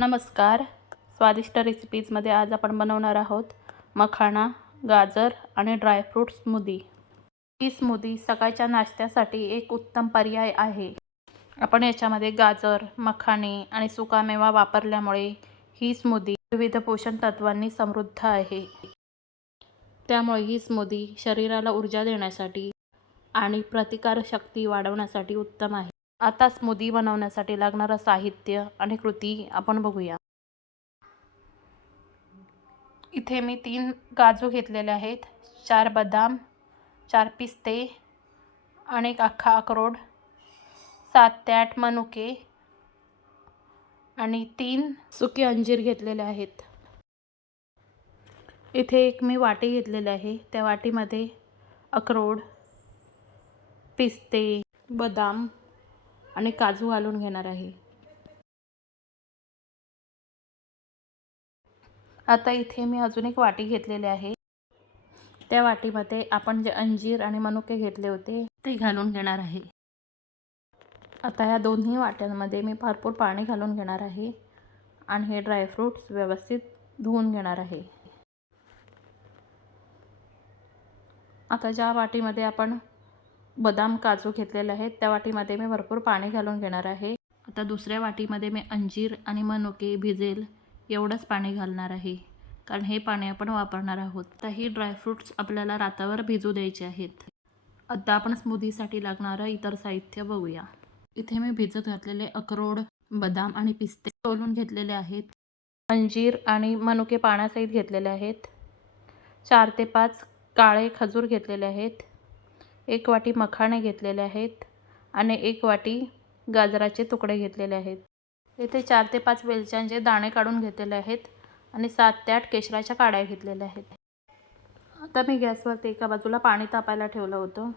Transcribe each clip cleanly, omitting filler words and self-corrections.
नमस्कार. स्वादिष्ट रेसिपीजमध्ये आज आपण बनवणार आहोत मखाना, गाजर आणि ड्रायफ्रूट स्मूदी. ही स्मूदी सकाळच्या नाश्त्यासाठी एक उत्तम पर्याय आहे. आपण याच्यामध्ये गाजर, मखाने आणि सुकामेवा वापरल्यामुळे ही स्मूदी विविध पोषण तत्वांनी समृद्ध आहे. त्यामुळे ही स्मूदी शरीराला ऊर्जा देण्यासाठी आणि प्रतिकारशक्ती वाढवण्यासाठी उत्तम आहे. आता स्मूदी बनवण्यासाठी लागणारं साहित्य आणि कृती आपण बघूया. इथे मी 3 काजू घेतलेले आहेत, 4 बदाम, 4 पिस्ते आणि 1 अख्खा अक्रोड, 7 ते 8 मनुके आणि 3 सुके अंजीर घेतलेले आहेत. इथे एक मी वाटी घेतलेली आहे. त्या वाटीमध्ये अक्रोड, पिस्ते, बदाम आणि काजू घालून घेणार आहे. आता इथे मी अजून एक वाटी घेतलेली आहे. त्या वाटीमध्ये आपण जे अंजीर आणि मनुके घेतले होते ते घालून घेणार आहे. आता ह्या दोन्ही वाट्यांमध्ये मी भरपूर पाणी घालून घेणार आहे आणि हे ड्रायफ्रूट्स व्यवस्थित धुवून घेणार आहे. आता ज्या वाटीमध्ये आपण बदाम, काजू घेतलेले आहेत त्या वाटीमध्ये मी भरपूर पाणी घालून घेणार आहे. आता दुसऱ्या वाटीमध्ये मी अंजीर आणि मनुके भिजेल एवढंच पाणी घालणार आहे, कारण हे पाणी आपण वापरणार आहोत. तर ही ड्रायफ्रूट्स आपल्याला रात्रभर भिजू द्यायचे आहेत. आता आपण स्मूदीसाठी लागणारं इतर साहित्य बघूया. इथे मी भिजत घातलेले अक्रोड, बदाम आणि पिस्ते सोलून घेतलेले आहेत. अंजीर आणि मनुके पाण्यासहित घेतलेले आहेत. 4 ते 5 काळे खजूर घेतलेले आहेत. 1 वाटी मखाणे घेतलेले आहेत आणि 1 वाटी गाजराचे तुकडे घेतलेले आहेत. इथे 4 ते 5 वेलच्यांचे दाणे काढून घेतलेले आहेत आणि 7 ते 8 केशराच्या काड्या घेतलेल्या आहेत. आता मी गॅसवरती एका बाजूला पाणी तापायला ठेवलं होतं.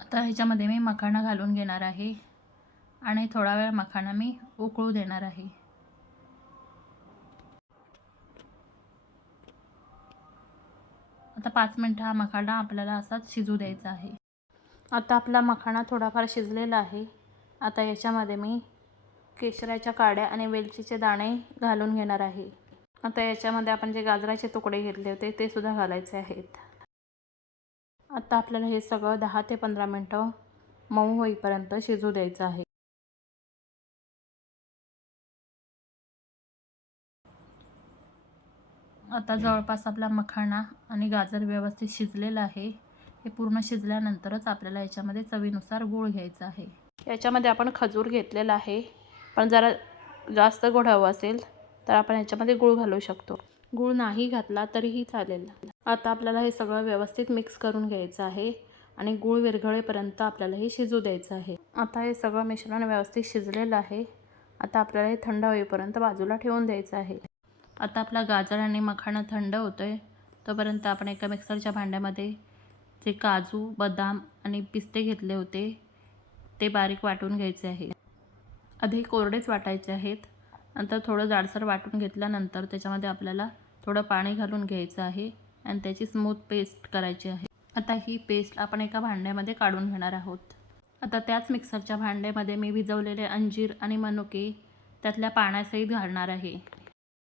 आता ह्याच्यामध्ये मी मखाना घालून घेणार आहे आणि थोडा वेळ मखाना मी उकळू देणार आहे. आता 5 मिनिटं हा मखाना आपल्याला असाच शिजू द्यायचा आहे. आता आपला मखाना थोडाफार शिजलेला आहे. आता याच्यामध्ये मी केशराच्या काड्या आणि वेलचीचे दाणे घालून घेणार आहे. आता याच्यामध्ये आपण जे गाजराचे तुकडे घेतले होते ते सुद्धा घालायचे आहेत. आता आपल्याला हे सगळं 10 ते 15 मिनिटं मऊ होईपर्यंत शिजू द्यायचं आहे. आता जवळपास आपला मखाना आणि गाजर व्यवस्थित शिजलेला आहे. हे पूर्ण शिजल्यानंतरच आपल्याला याच्यामध्ये चवीनुसार गूळ घ्यायचा आहे. याच्यामध्ये आपण खजूर घेतलेला आहे, पण जरा जास्त गोड हवं असेल तर आपण याच्यामध्ये गूळ घालू शकतो. गूळ नाही घातला तरीही चालेल. आता आपल्याला हे सगळं व्यवस्थित मिक्स करून घ्यायचं आहे आणि गूळ विरघळेपर्यंत आपल्याला हे शिजू द्यायचं आहे. आता हे सगळं मिश्रण व्यवस्थित शिजलेलं आहे. आता आपल्याला हे थंड होईपर्यंत बाजूला ठेवून द्यायचं आहे. आता आपला गाजर आणि मखाना थंड होतोय तोपर्यंत आपण एका मिक्सरच्या भांड्यामध्ये जे काजू, बदाम आणि पिस्ते घेतले होते ते बारीक वाटून घ्यायचे आहे. आधी कोरडेच वाटायचे आहेत. नंतर थोडं जाडसर वाटून घेतल्यानंतर त्याच्यामध्ये आपल्याला थोडं पाणी घालून घ्यायचं आहे आणि त्याची स्मूथ पेस्ट करायची आहे. आता ही पेस्ट आपण एका भांड्यामध्ये काढून घेणार आहोत. आता त्याच मिक्सरच्या भांड्यामध्ये मी भिजवलेले अंजीर आणि मनुके त्यातल्या पाण्यासहित घालणार आहे.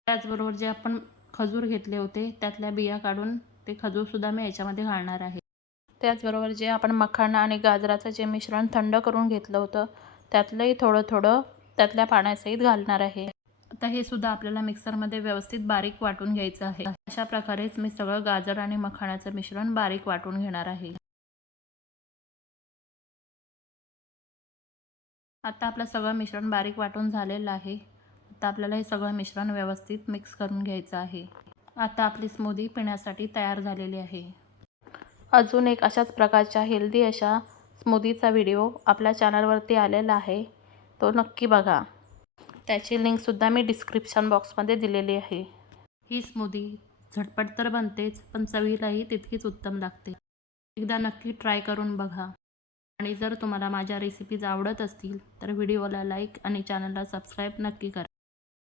त्याचबरोबर जे आपण खजूर घेतले होते त्यातल्या बिया काढून ते खजूरसुद्धा मी याच्यामध्ये घालणार आहे. त्याचबरोबर जे आपण मखाना आणि गाजराचं जे मिश्रण थंड करून घेतलं होतं त्यातलंही थोडं थोडं त्यातल्या पाण्यासहित घालणार आहे. आता हे सुद्धा आपल्याला मिक्सरमध्ये व्यवस्थित बारीक वाटून घ्यायचं आहे. अशा प्रकारेच मी सगळं गाजर आणि मखाण्याचं मिश्रण बारीक वाटून घेणार आहे. आता आपलं सगळं मिश्रण बारीक वाटून झालेलं आहे. आता आपल्याला हे सगळं मिश्रण व्यवस्थित मिक्स करून घ्यायचं आहे. आता आपली स्मूदी पिण्यासाठी तयार झालेली आहे. अजून एक अशाच प्रकारच्या हेल्दी अशा स्मूदीचा व्हिडिओ आपल्या चॅनलवरती आलेला आहे, तो नक्की बघा. त्याची लिंकसुद्धा मी डिस्क्रिप्शन बॉक्समध्ये दिलेली आहे. ही स्मूदी झटपट तर बनतेच, पण चवीलाही तितकीच उत्तम लागते. एकदा नक्की ट्राय करून बघा. आणि जर तुम्हाला माझ्या रेसिपीज आवडत असतील तर व्हिडिओला लाईक आणि चॅनलला सबस्क्राईब नक्की करा.